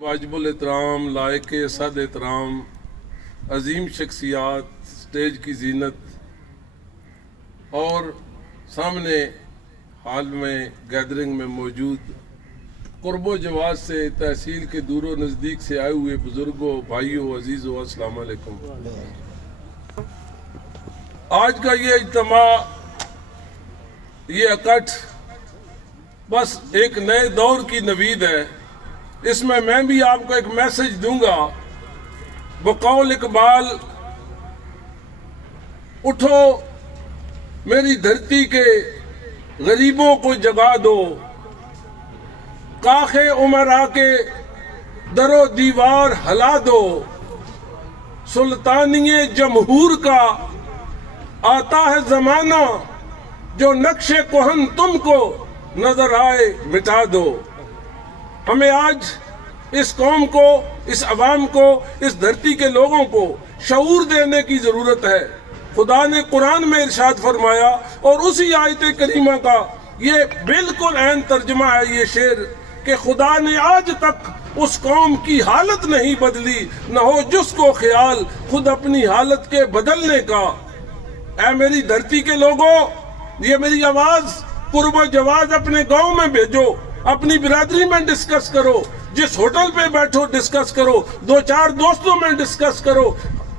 वाजिबुल एहतराम, लायक सद एहतराम, अजीम शख्सियात, स्टेज की जीनत और सामने हाल में गैदरिंग में मौजूद कुर्बो जवाज से तहसील के दूर नज़दीक से आए हुए बुजुर्गों, भाइयों, अजीज़ों, अस्सलाम वालेकुम। आज का ये इज्तिमा, ये इकट्ठ बस एक नए दौर की नवीद है। इसमें मैं भी आपको एक मैसेज दूंगा। बकौल इकबाल, उठो मेरी धरती के गरीबों को जगा दो, काखे उमरा के दरो दीवार हला दो, सुल्तानिये जमहूर का आता है जमाना, जो नक्शे कोहन तुमको नजर आए मिटा दो। हमें आज इस कौम को, इस अवाम को, इस धरती के लोगों को शऊर देने की जरूरत है। खुदा ने कुरान में इरशाद फरमाया और उसी आयत करीमा का ये बिल्कुल ऐन तर्जुमा है ये शेर कि खुदा ने आज तक उस कौम की हालत नहीं बदली, न हो जिसको ख्याल खुद अपनी हालत के बदलने का। ऐ मेरी धरती के लोगों, ये मेरी आवाज कुर्बा जवाज अपने गांव में भेजो, अपनी बिरादरी में डिस्कस करो, जिस होटल पे बैठो डिस्कस करो, दो चार दोस्तों में डिस्कस करो।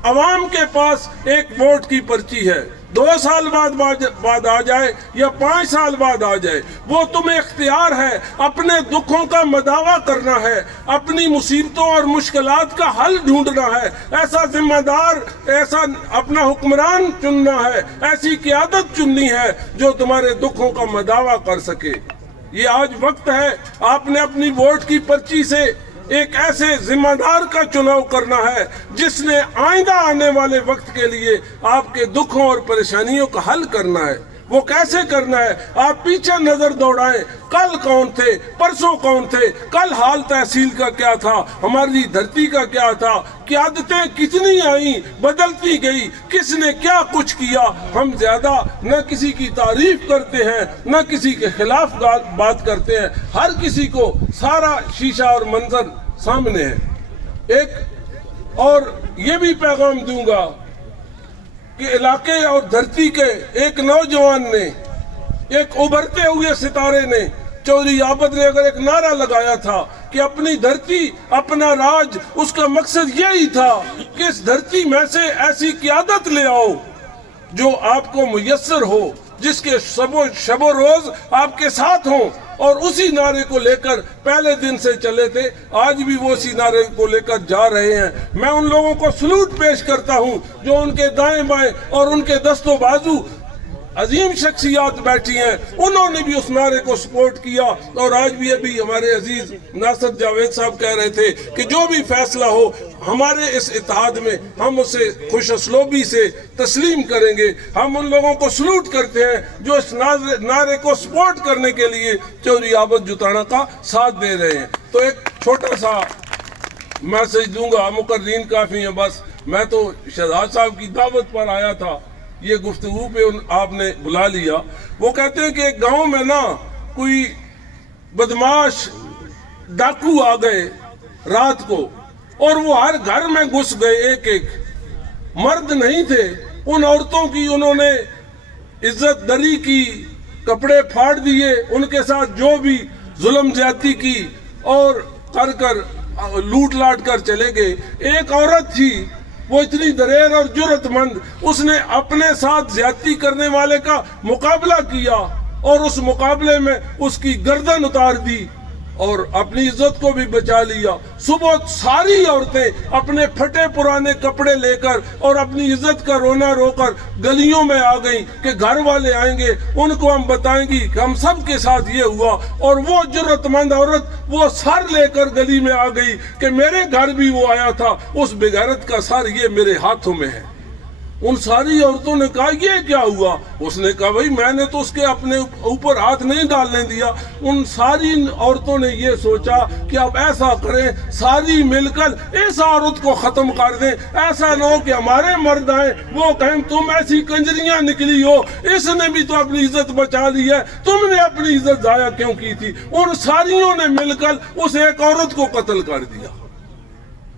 अवाम के पास एक वोट की पर्ची है, 2 साल बाद आ जाए या 5 साल बाद आ जाए, वो तुम्हें इख्तियार है। अपने दुखों का मदावा करना है, अपनी मुसीबतों और मुश्किलात का हल ढूंढना है, ऐसा जिम्मेदार, ऐसा अपना हुक्मरान चुनना है, ऐसी क़यादत चुननी है जो तुम्हारे दुखों का मदावा कर सके। ये आज वक्त है, आपने अपनी वोट की पर्ची से एक ऐसे जिम्मेदार का चुनाव करना है जिसने आइंदा आने वाले वक्त के लिए आपके दुखों और परेशानियों का हल करना है। वो कैसे करना है? आप पीछे नजर दौड़ाएं, कल कौन थे, परसों कौन थे, कल हाल तहसील का क्या था, हमारी धरती का क्या था, क़यादतें कितनी आई, बदलती गई, किसने क्या कुछ किया। हम ज्यादा न किसी की तारीफ करते हैं, न किसी के खिलाफ बात करते हैं, हर किसी को सारा शीशा और मंजर सामने है। एक और ये भी पैगाम दूंगा कि इलाके और धरती के एक नौजवान ने, एक उभरते हुए सितारे ने, चौधरी आबद ने अगर एक नारा लगाया था कि अपनी धरती अपना राज, उसका मकसद यही था कि इस धरती में से ऐसी क़यादत ले आओ जो आपको मुयस्सर हो, जिसके शबो रोज आपके साथ हों। और उसी नारे को लेकर पहले दिन से चले थे, आज भी वो उसी नारे को लेकर जा रहे हैं। मैं उन लोगों को सलूट पेश करता हूं जो उनके दाएं बाएं और उनके दस्तों बाजू अजीम शख्सियात बैठी हैं, उन्होंने भी उस नारे को सपोर्ट किया। और आज भी अभी हमारे अजीज नासर जावेद साहब कह रहे थे कि जो भी फैसला हो हमारे इस इत्तेहाद में हम उसे खुशअस्लोबी से तस्लीम करेंगे। हम उन लोगों को सलूट करते हैं जो इस नारे को सपोर्ट करने के लिए चौधरी आबद जुताना का साथ दे रहे हैं। तो एक छोटा सा मैसेज दूंगा, मुकर्रीन काफी है, बस मैं तो शहजाद साहब की दावत पर आया था, ये गुफ्तगू पे आपने बुला लिया। वो कहते हैं कि एक गांव में ना कोई बदमाश डाकू आ गए रात को और वो हर घर में घुस गए, एक एक मर्द नहीं थे। उन औरतों की उन्होंने इज्जत दरी की, कपड़े फाड़ दिए, उनके साथ जो भी जुल्म ज्यादती की और कर लूट लाट कर चले गए। एक औरत थी, वो इतनी दलेर और जुर्रतमंद, उसने अपने साथ ज्यादती करने वाले का मुकाबला किया और उस मुकाबले में उसकी गर्दन उतार दी और अपनी इज्जत को भी बचा लिया। सुबह सारी औरतें अपने फटे पुराने कपड़े लेकर और अपनी इज्जत का रोना रोकर गलियों में आ गईं कि घर वाले आएंगे, उनको हम बताएंगी कि हम सब के साथ ये हुआ। और वो जुर्रतमंद औरत वो सर लेकर गली में आ गई कि मेरे घर भी वो आया था, उस बेगैरत का सर ये मेरे हाथों में है। ان ساری عورتوں نے کہا یہ کیا ہوا؟ اس نے کہا بھائی میں نے تو اس کے اپنے اوپر ہاتھ نہیں ڈالنے دیا۔ ان ساری عورتوں نے یہ سوچا کہ اب ایسا کریں، ساری مل کر اس عورت کو ختم کر دیں، ایسا نہ ہو کہ ہمارے مرد آئیں وہ کہیں تم ایسی کنجریاں نکلی ہو، اس نے بھی تو اپنی عزت بچا لی ہے، تم نے اپنی عزت ضائع کیوں کی تھی؟ ان ساریوں نے مل کر اس ایک عورت کو قتل کر دیا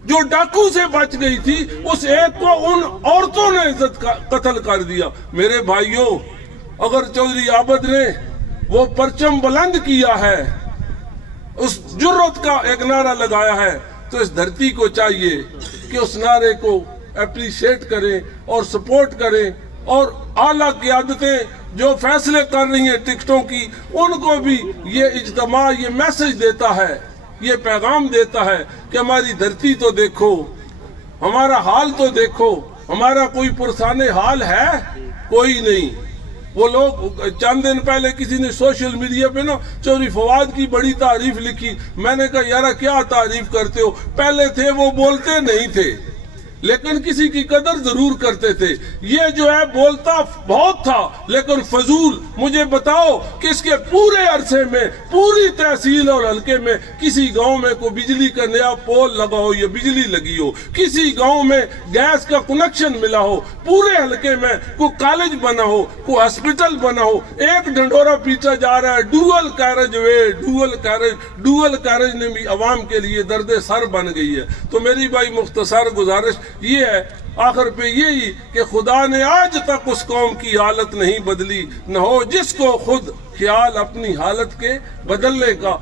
جو ڈاکو سے بچ گئی تھی، اس ایک کو ان عورتوں نے قتل کر دیا۔ میرے بھائیوں، اگر چودھری عابد نے وہ پرچم بلند کیا ہے، اس جرت کا ایک نعرہ لگایا ہے، تو اس دھرتی کو چاہیے کہ اس نعرے کو اپریشیٹ کریں اور سپورٹ کریں، اور اعلیٰ قیادتیں جو فیصلے کر رہی ہیں ٹکٹوں کی، ان کو بھی یہ اجتماع یہ میسج دیتا ہے، یہ پیغام دیتا ہے کہ ہماری دھرتی تو دیکھو، ہمارا حال تو دیکھو، ہمارا کوئی پرسان حال ہے؟ کوئی نہیں۔ وہ لوگ چند دن پہلے کسی نے سوشل میڈیا پہ نا چودھری فواد کی بڑی تعریف لکھی، میں نے کہا یارا کیا تعریف کرتے ہو؟ پہلے تھے وہ بولتے نہیں تھے لیکن کسی کی قدر ضرور کرتے تھے، یہ جو ہے بولتا بہت تھا لیکن فضول۔ مجھے بتاؤ کہ اس کے پورے عرصے میں پوری تحصیل اور حلقے میں کسی گاؤں میں کوئی بجلی کا نیا پول لگا ہو یا بجلی لگی ہو، کسی گاؤں میں گیس کا کنیکشن ملا ہو، پورے حلقے میں کوئی کالج بنا ہو، کوئی ہسپیٹل بنا ہو؟ ایک ڈھنڈورا پیچھا جا رہا ہے، ڈوئل کیریج وے، ڈوئل کیریج نے بھی عوام کے لیے درد سر بن گئی ہے۔ تو میری بھائی مختصر گزارش یہ ہے آخر پہ یہی کہ خدا نے آج تک اس قوم کی حالت نہیں بدلی، نہ ہو جس کو خود خیال اپنی حالت کے بدلنے کا۔